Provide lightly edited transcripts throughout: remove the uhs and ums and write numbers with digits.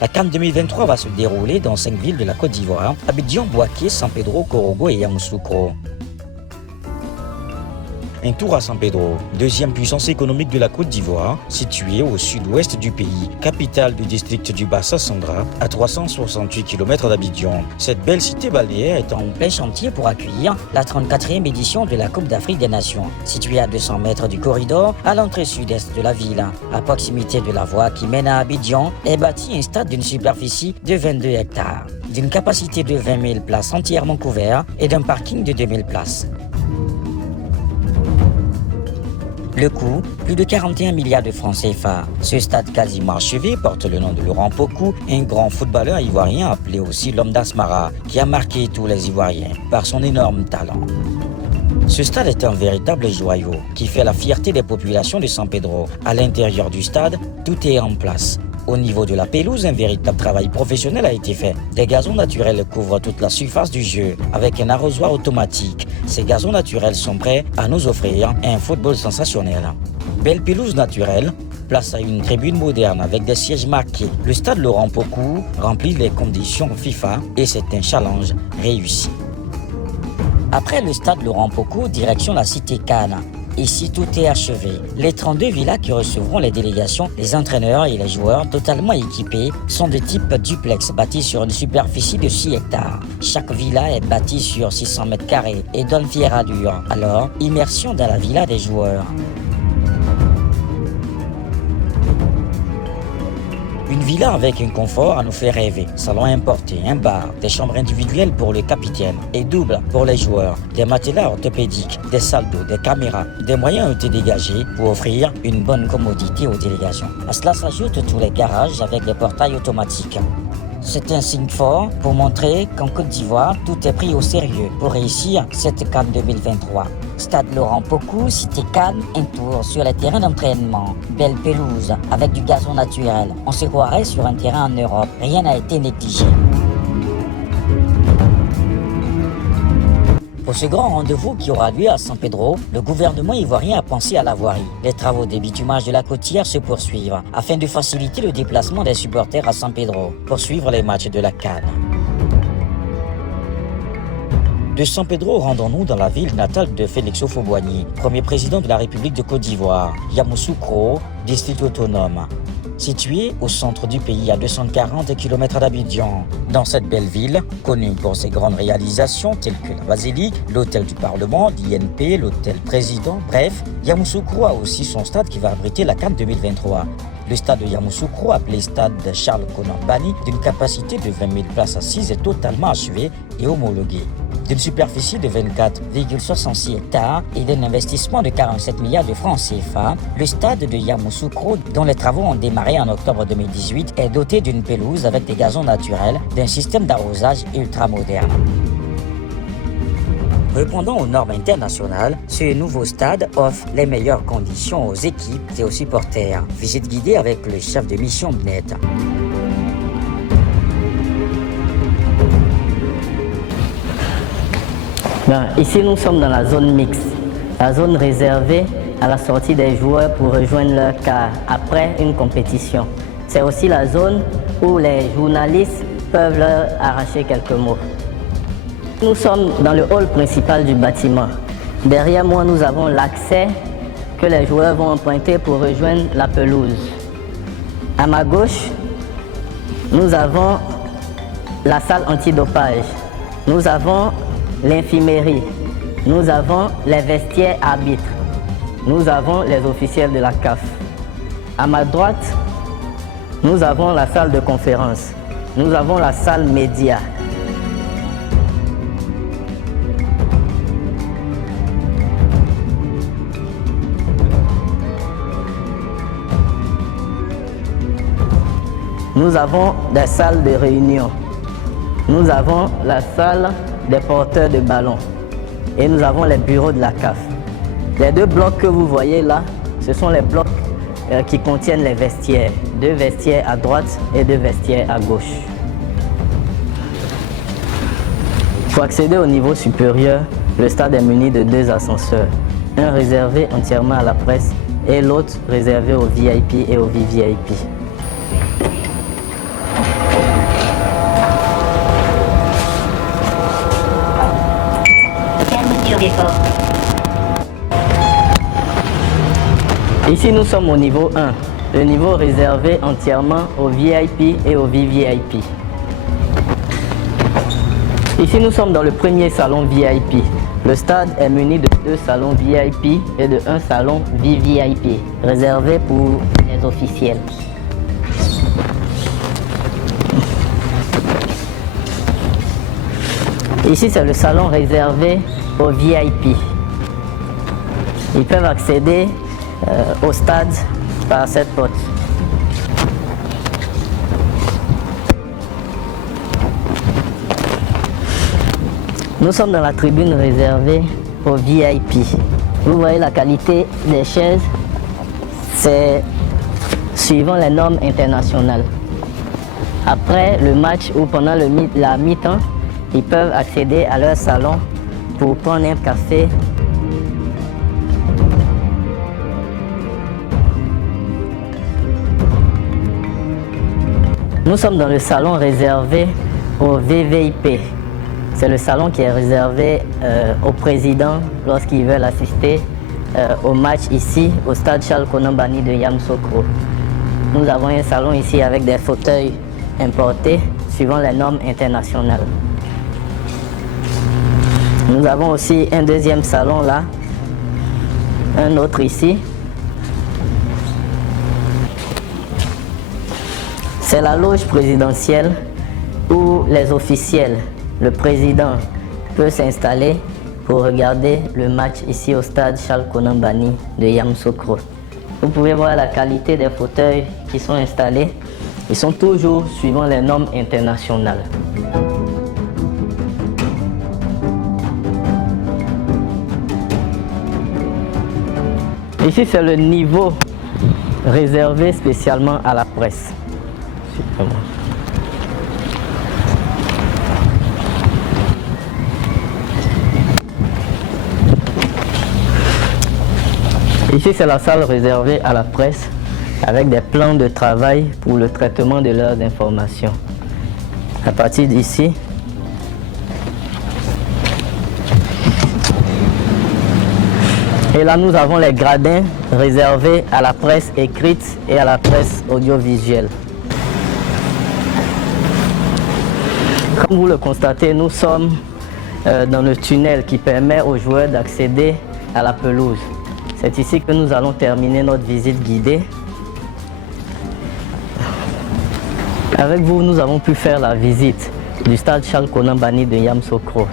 La CAN 2023 va se dérouler dans 5 villes de la Côte d'Ivoire, Abidjan, Bouaké, San Pedro, Korogo et Yamoussoukro. Un tour à San Pedro, deuxième puissance économique de la Côte d'Ivoire, située au sud-ouest du pays, capitale du district du Bassa-Sangra, à 368 km d'Abidjan. Cette belle cité balnéaire est en plein chantier pour accueillir la 34e édition de la Coupe d'Afrique des Nations. Située à 200 mètres du corridor, à l'entrée sud-est de la ville, à proximité de la voie qui mène à Abidjan, est bâti un stade d'une superficie de 22 hectares, d'une capacité de 20 000 places entièrement couvertes et d'un parking de 2 000 places. Le coût, plus de 41 milliards de francs CFA. Ce stade quasiment achevé porte le nom de Laurent Pokou, un grand footballeur ivoirien appelé aussi l'homme d'Asmara, qui a marqué tous les Ivoiriens par son énorme talent. Ce stade est un véritable joyau qui fait la fierté des populations de San Pedro. À l'intérieur du stade, tout est en place. Au niveau de la pelouse, un véritable travail professionnel a été fait. Des gazons naturels couvrent toute la surface du jeu avec un arrosoir automatique. Ces gazons naturels sont prêts à nous offrir un football sensationnel. Belle pelouse naturelle, place à une tribune moderne avec des sièges marqués. Le stade Laurent Pokou remplit les conditions FIFA et c'est un challenge réussi. Après le stade Laurent Pokou, direction la cité Cannes. Ici, tout est achevé. Les 32 villas qui recevront les délégations, les entraîneurs et les joueurs totalement équipés sont de type duplex bâtis sur une superficie de 6 hectares. Chaque villa est bâtie sur 600 mètres carrés et donne fière allure. Alors, immersion dans la villa des joueurs. Une villa avec un confort à nous faire rêver. Salon importé, un bar, des chambres individuelles pour le capitaine et double pour les joueurs, des matelas orthopédiques, des salles d'eau, des caméras. Des moyens ont été dégagés pour offrir une bonne commodité aux délégations. À cela s'ajoutent tous les garages avec des portails automatiques. C'est un signe fort pour montrer qu'en Côte d'Ivoire, tout est pris au sérieux pour réussir cette CAN 2023. Stade Laurent Pokou, cité Cannes, un tour sur les terrains d'entraînement. Belle pelouse avec du gazon naturel. On se croirait sur un terrain en Europe. Rien n'a été négligé. Pour ce grand rendez-vous qui aura lieu à San Pedro, le gouvernement ivoirien a pensé à la voirie. Les travaux de bitumage de la côtière se poursuivent afin de faciliter le déplacement des supporters à San Pedro pour suivre les matchs de la CAN. De San Pedro, rendons-nous dans la ville natale de Félix Houphouët-Boigny, premier président de la République de Côte d'Ivoire, Yamoussoukro, district autonome. Situé au centre du pays à 240 km d'Abidjan. Dans cette belle ville, connue pour ses grandes réalisations telles que la basilique, l'hôtel du Parlement, l'INP, l'hôtel président, bref, Yamoussoukro a aussi son stade qui va abriter la CAN 2023. Le stade de Yamoussoukro, appelé stade de Charles Konan Banny, d'une capacité de 20 000 places assises, est totalement achevé et homologué. D'une superficie de 24,66 hectares et d'un investissement de 47 milliards de francs CFA, le stade de Yamoussoukro, dont les travaux ont démarré en octobre 2018, est doté d'une pelouse avec des gazons naturels, d'un système d'arrosage ultramoderne. Répondant aux normes internationales, ce nouveau stade offre les meilleures conditions aux équipes et aux supporters. Visite guidée avec le chef de mission Bnet. Ici, nous sommes dans la zone mixte, la zone réservée à la sortie des joueurs pour rejoindre leur car après une compétition. C'est aussi la zone où les journalistes peuvent leur arracher quelques mots. Nous sommes dans le hall principal du bâtiment. Derrière moi, nous avons l'accès que les joueurs vont emprunter pour rejoindre la pelouse. À ma gauche, nous avons la salle antidopage. Nous avons l'infirmerie, nous avons les vestiaires arbitres, nous avons les officiels de la CAF. À ma droite, nous avons la salle de conférence, nous avons la salle média. Nous avons des salles de réunion, nous avons la salle des porteurs de ballons et nous avons les bureaux de la CAF. Les deux blocs que vous voyez là, ce sont les blocs qui contiennent les vestiaires. 2 vestiaires à droite et 2 vestiaires à gauche. Pour accéder au niveau supérieur, le stade est muni de 2 ascenseurs. Un réservé entièrement à la presse et l'autre réservé aux VIP et aux VVIP. Ici, nous sommes au niveau 1, le niveau réservé entièrement aux VIP et aux VVIP. Ici, nous sommes dans le premier salon VIP. Le stade est muni de 2 salons VIP et de 1 salon VVIP, réservé pour les officiels. Ici, c'est le salon réservé aux VIP. Ils peuvent accéder au stade par cette porte. Nous sommes dans la tribune réservée aux VIP. Vous voyez la qualité des chaises, c'est suivant les normes internationales. Après le match ou pendant la mi-temps, ils peuvent accéder à leur salon pour prendre un café. Nous sommes dans le salon réservé aux VVIP. C'est le salon qui est réservé au président lorsqu'ils veulent assister au match ici au stade Charles Konan Banny de Yamoussoukro. Nous avons un salon ici avec des fauteuils importés suivant les normes internationales. Nous avons aussi un deuxième salon là, un autre ici. C'est la loge présidentielle où les officiels, le président peut s'installer pour regarder le match ici au stade Charles Konan Banny de Yamoussoukro. Vous pouvez voir la qualité des fauteuils qui sont installés. Ils sont toujours suivant les normes internationales. Ici, c'est le niveau réservé spécialement à la presse. Ici, c'est la salle réservée à la presse avec des plans de travail pour le traitement de leurs informations. À partir d'ici, et là, nous avons les gradins réservés à la presse écrite et à la presse audiovisuelle. Comme vous le constatez, nous sommes dans le tunnel qui permet aux joueurs d'accéder à la pelouse. C'est ici que nous allons terminer notre visite guidée. Avec vous, nous avons pu faire la visite du stade Charles Konan Banny de Yamoussoukro.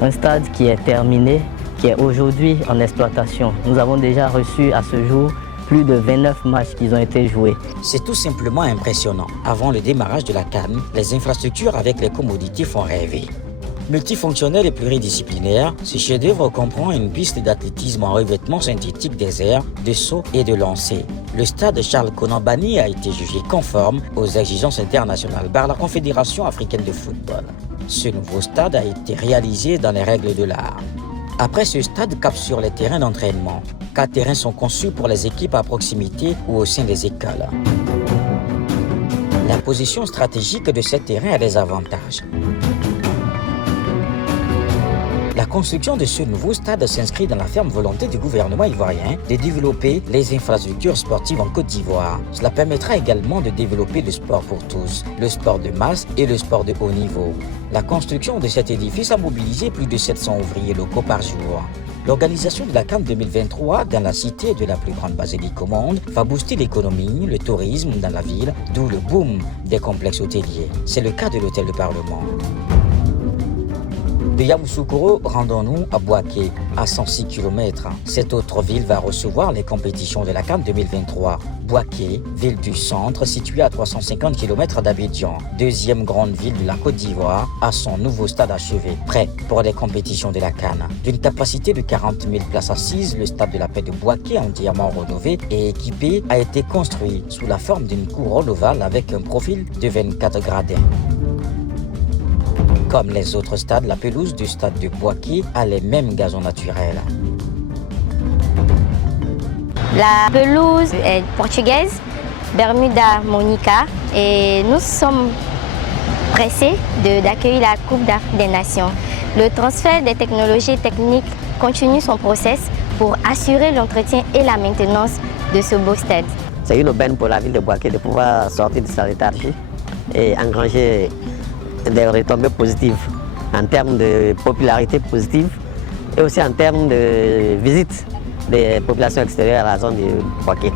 Un stade qui est terminé, qui est aujourd'hui en exploitation. Nous avons déjà reçu à ce jour plus de 29 matchs qui ont été joués. C'est tout simplement impressionnant. Avant le démarrage de la CAN, les infrastructures avec les commodités font rêver. Multifonctionnel et pluridisciplinaire, ce chef-d'œuvre comprend une piste d'athlétisme en revêtement synthétique des airs, de saut et de lancer. Le stade Charles Konan Banny a été jugé conforme aux exigences internationales par la Confédération africaine de football. Ce nouveau stade a été réalisé dans les règles de l'art. Après ce stade cap sur les terrains d'entraînement. 4 terrains sont conçus pour les équipes à proximité ou au sein des écoles. La position stratégique de ces terrains a des avantages. La construction de ce nouveau stade s'inscrit dans la ferme volonté du gouvernement ivoirien de développer les infrastructures sportives en Côte d'Ivoire. Cela permettra également de développer le sport pour tous, le sport de masse et le sport de haut niveau. La construction de cet édifice a mobilisé plus de 700 ouvriers locaux par jour. L'organisation de la CAN 2023 dans la cité de la plus grande basilique au monde va booster l'économie, le tourisme dans la ville, d'où le boom des complexes hôteliers. C'est le cas de l'hôtel du Parlement. De Yamoussoukro, rendons-nous à Bouaké, à 106 km. Cette autre ville va recevoir les compétitions de la CAN 2023. Bouaké, ville du centre située à 350 km d'Abidjan, deuxième grande ville de la Côte d'Ivoire, a son nouveau stade achevé, prêt pour les compétitions de la CAN. D'une capacité de 40 000 places assises, le stade de la paix de Bouaké, entièrement rénové et équipé, a été construit sous la forme d'une couronne ovale avec un profil de 24 gradins. Comme les autres stades, la pelouse du stade de Bouaké a les mêmes gazons naturels. La pelouse est portugaise, Bermuda Monica, et nous sommes pressés d'accueillir la Coupe d'Afrique des Nations. Le transfert des technologies techniques continue son process pour assurer l'entretien et la maintenance de ce beau stade. C'est une aubaine pour la ville de Bouaké de pouvoir sortir de sa léthargie et engranger des retombées positives en termes de popularité positive et aussi en termes de visite des populations extérieures à la zone de Bouaké.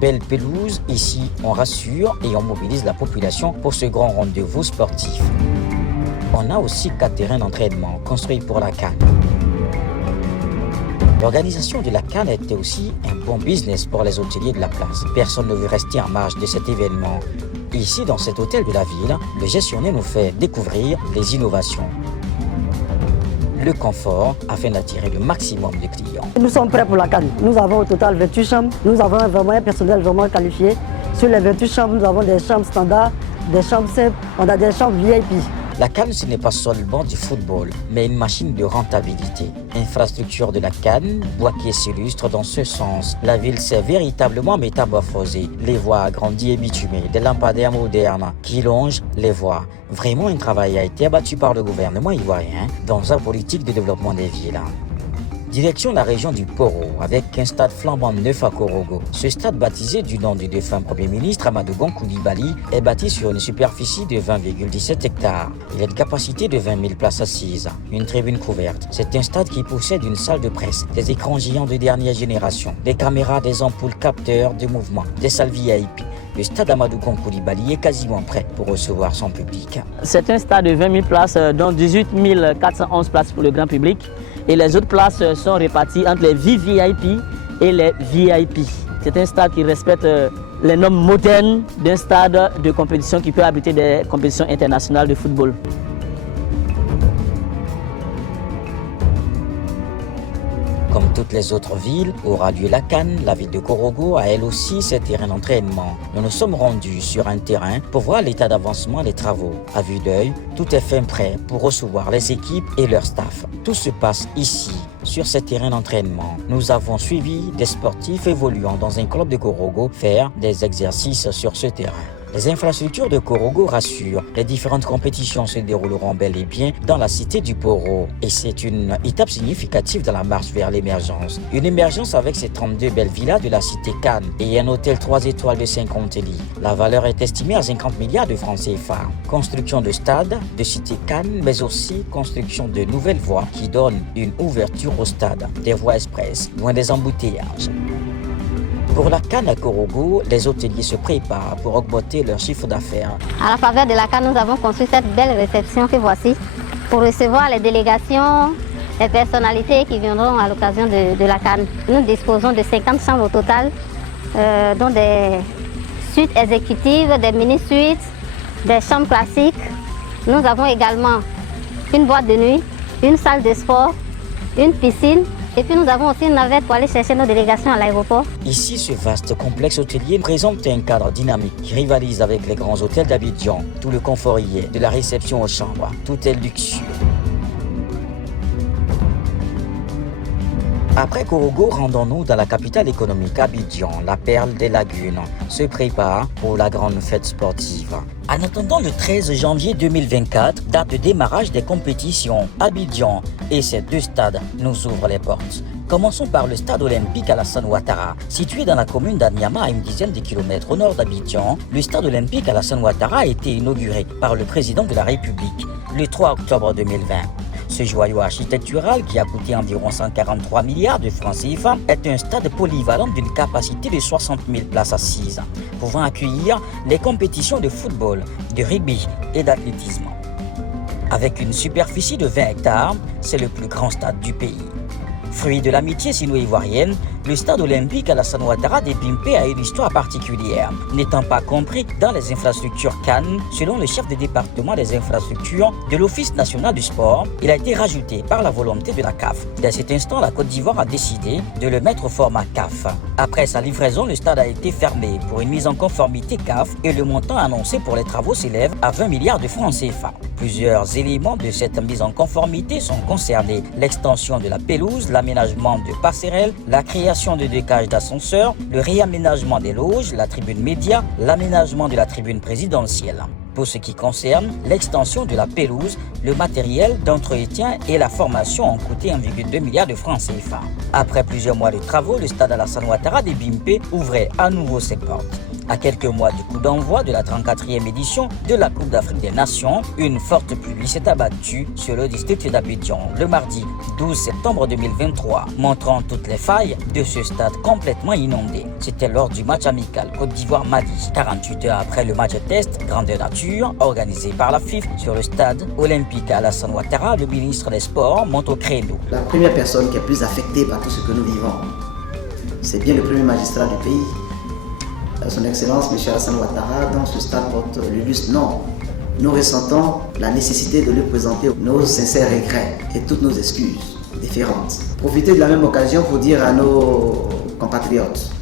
Belle pelouse, ici on rassure et on mobilise la population pour ce grand rendez-vous sportif. On a aussi 4 terrains d'entraînement construits pour la CAN. L'organisation de la CAN était aussi un bon business pour les hôteliers de la place. Personne ne veut rester en marge de cet événement. Ici, dans cet hôtel de la ville, le gestionnaire nous fait découvrir les innovations. Le confort afin d'attirer le maximum de clients. Nous sommes prêts pour la CAN. Nous avons au total 28 chambres. Nous avons vraiment un personnel vraiment qualifié. Sur les 28 chambres, nous avons des chambres standards, des chambres simples, on a des chambres VIP. La CAN, ce n'est pas seulement du football, mais une machine de rentabilité. Infrastructure de la CAN, Bouaké s'illustre dans ce sens. La ville s'est véritablement métamorphosée. Les voies agrandies et bitumées, des lampadaires modernes qui longent les voies. Vraiment, un travail a été abattu par le gouvernement ivoirien dans sa politique de développement des villes. Direction la région du Poro, avec un stade flambant neuf à Korogo. Ce stade, baptisé du nom du défunt Premier ministre Amadou Gon Coulibaly, est bâti sur une superficie de 20,17 hectares. Il a une capacité de 20 000 places assises, une tribune couverte. C'est un stade qui possède une salle de presse, des écrans géants de dernière génération, des caméras, des ampoules capteurs de mouvement, des salles VIP. Le stade Amadou Gon Coulibaly est quasiment prêt pour recevoir son public. C'est un stade de 20 000 places, dont 18 411 places pour le grand public. Et les autres places sont réparties entre les VVIP et les VIP. C'est un stade qui respecte les normes modernes d'un stade de compétition qui peut abriter des compétitions internationales de football. Comme toutes les autres villes, aura lieu la CAN, la ville de Korogo a elle aussi ses terrains d'entraînement. Nous nous sommes rendus sur un terrain pour voir l'état d'avancement des travaux. À vue d'œil, tout est fin prêt pour recevoir les équipes et leur staff. Tout se passe ici, sur ces terrains d'entraînement. Nous avons suivi des sportifs évoluant dans un club de Korogo faire des exercices sur ce terrain. Les infrastructures de Korogo rassurent. Les différentes compétitions se dérouleront bel et bien dans la cité du Poro. Et c'est une étape significative dans la marche vers l'émergence. Une émergence avec ses 32 belles villas de la cité Cannes et un hôtel 3 étoiles de 50 lits. La valeur est estimée à 50 milliards de francs CFA. Construction de stades, de cité Cannes, mais aussi construction de nouvelles voies qui donnent une ouverture au stade. Des voies express, loin des embouteillages. Pour la CAN à Korogo, les hôteliers se préparent pour augmenter leur chiffre d'affaires. À la faveur de la CAN, nous avons construit cette belle réception que voici pour recevoir les délégations, les personnalités qui viendront à l'occasion de la CAN. Nous disposons de 50 chambres au total, dont des suites exécutives, des mini-suites, des chambres classiques. Nous avons également une boîte de nuit, une salle de sport, une piscine. Et puis nous avons aussi une navette pour aller chercher nos délégations à l'aéroport. Ici, ce vaste complexe hôtelier présente un cadre dynamique qui rivalise avec les grands hôtels d'Abidjan. Tout le confort y est, de la réception aux chambres, tout est luxueux. Après Korogo, rendons-nous dans la capitale économique, Abidjan, la perle des lagunes, se prépare pour la grande fête sportive. En attendant le 13 janvier 2024, date de démarrage des compétitions, Abidjan et ses 2 stades nous ouvrent les portes. Commençons par le stade olympique Alassane Ouattara. Situé dans la commune d'Anyama à une dizaine de kilomètres au nord d'Abidjan, le stade olympique Alassane Ouattara a été inauguré par le président de la République le 3 octobre 2020. Ce joyau architectural, qui a coûté environ 143 milliards de francs CFA, est un stade polyvalent d'une capacité de 60 000 places assises, pouvant accueillir les compétitions de football, de rugby et d'athlétisme. Avec une superficie de 20 hectares, c'est le plus grand stade du pays. Fruit de l'amitié sino-ivoirienne, le stade olympique Alassane Ouattara d'Epimpé a une histoire particulière. N'étant pas compris dans les infrastructures Cannes, selon le chef de département des infrastructures de l'Office national du sport, il a été rajouté par la volonté de la CAF. Dès cet instant, la Côte d'Ivoire a décidé de le mettre au format CAF. Après sa livraison, le stade a été fermé pour une mise en conformité CAF et le montant annoncé pour les travaux s'élève à 20 milliards de francs CFA. Plusieurs éléments de cette mise en conformité sont concernés. L'extension de la pelouse, l'aménagement de passerelles, la création de 2 cages d'ascenseurs, le réaménagement des loges, la tribune média, l'aménagement de la tribune présidentielle. Pour ce qui concerne l'extension de la pelouse, le matériel d'entretien et la formation ont coûté 1,2 milliard de francs CFA. Après plusieurs mois de travaux, le stade Alassane Ouattara de Bimpe ouvrait à nouveau ses portes. À quelques mois du coup d'envoi de la 34e édition de la Coupe d'Afrique des Nations, une forte pluie s'est abattue sur le district d'Abidjan le mardi 12 septembre 2023, montrant toutes les failles de ce stade complètement inondé. C'était lors du match amical Côte d'Ivoire-Mali. 48 heures après le match test grandeur nature organisé par la FIFA sur le stade olympique Alassane Ouattara, le ministre des Sports monte au créneau. La première personne qui est plus affectée par tout ce que nous vivons, c'est bien le premier magistrat du pays. Son Excellence, M. Alassane Ouattara, dans ce stade porte le lustre. Non, nous ressentons la nécessité de lui présenter nos sincères regrets et toutes nos excuses différentes. Profiter de la même occasion pour dire à nos compatriotes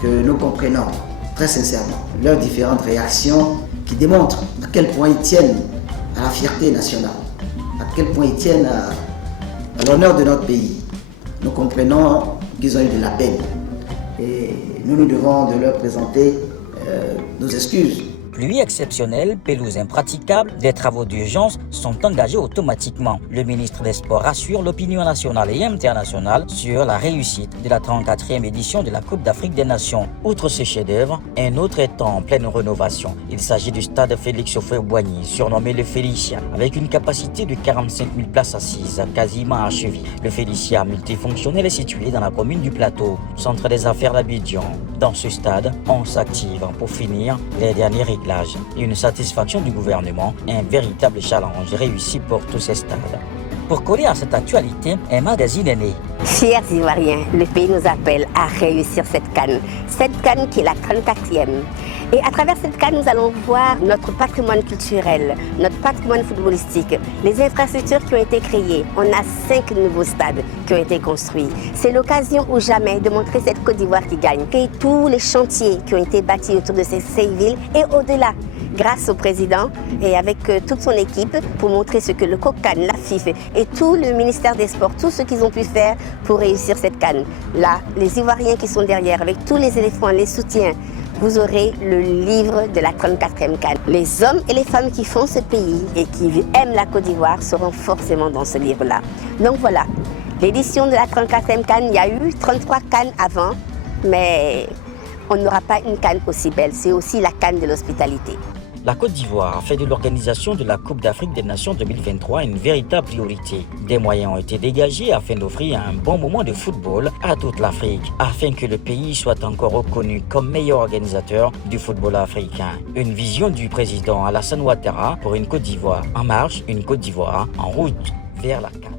que nous comprenons très sincèrement leurs différentes réactions qui démontrent à quel point ils tiennent à la fierté nationale, à quel point ils tiennent à l'honneur de notre pays. Nous comprenons qu'ils ont eu de la peine. Et nous devons de leur présenter nos excuses. Pluie exceptionnelle, pelouse impraticable, des travaux d'urgence sont engagés automatiquement. Le ministre des Sports rassure l'opinion nationale et internationale sur la réussite de la 34e édition de la Coupe d'Afrique des Nations. Outre ce chef-d'œuvre, un autre est en pleine rénovation. Il s'agit du stade Félix Houphouët-Boigny, surnommé le Félicia, avec une capacité de 45 000 places assises, quasiment achevé. Le Félicia multifonctionnel est situé dans la commune du Plateau, centre des affaires d'Abidjan. Dans ce stade, on s'active pour finir les derniers réglages. Une satisfaction du gouvernement, un véritable challenge réussi pour tous ces stades. Pour coller à cette actualité, un magazine est né. Chers Ivoiriens, le pays nous appelle à réussir cette CAN. Cette CAN qui est la 34e. Et à travers cette CAN, nous allons voir notre patrimoine culturel, notre patrimoine footballistique, les infrastructures qui ont été créées. On a 5 nouveaux stades qui ont été construits. C'est l'occasion ou jamais de montrer cette Côte d'Ivoire qui gagne. Et tous les chantiers qui ont été bâtis autour de ces 5 villes et au-delà, grâce au président et avec toute son équipe pour montrer ce que le COCAN, la FIFA et tout le ministère des Sports, tout ce qu'ils ont pu faire pour réussir cette CAN. Là, les Ivoiriens qui sont derrière, avec tous les éléphants, les soutiens, vous aurez le livre de la 34e CAN. Les hommes et les femmes qui font ce pays et qui aiment la Côte d'Ivoire seront forcément dans ce livre-là. Donc voilà, l'édition de la 34e CAN, il y a eu 33 CAN avant, mais on n'aura pas une CAN aussi belle. C'est aussi la CAN de l'hospitalité. La Côte d'Ivoire fait de l'organisation de la Coupe d'Afrique des Nations 2023 une véritable priorité. Des moyens ont été dégagés afin d'offrir un bon moment de football à toute l'Afrique, afin que le pays soit encore reconnu comme meilleur organisateur du football africain. Une vision du président Alassane Ouattara pour une Côte d'Ivoire en marche, une Côte d'Ivoire en route vers la CAN.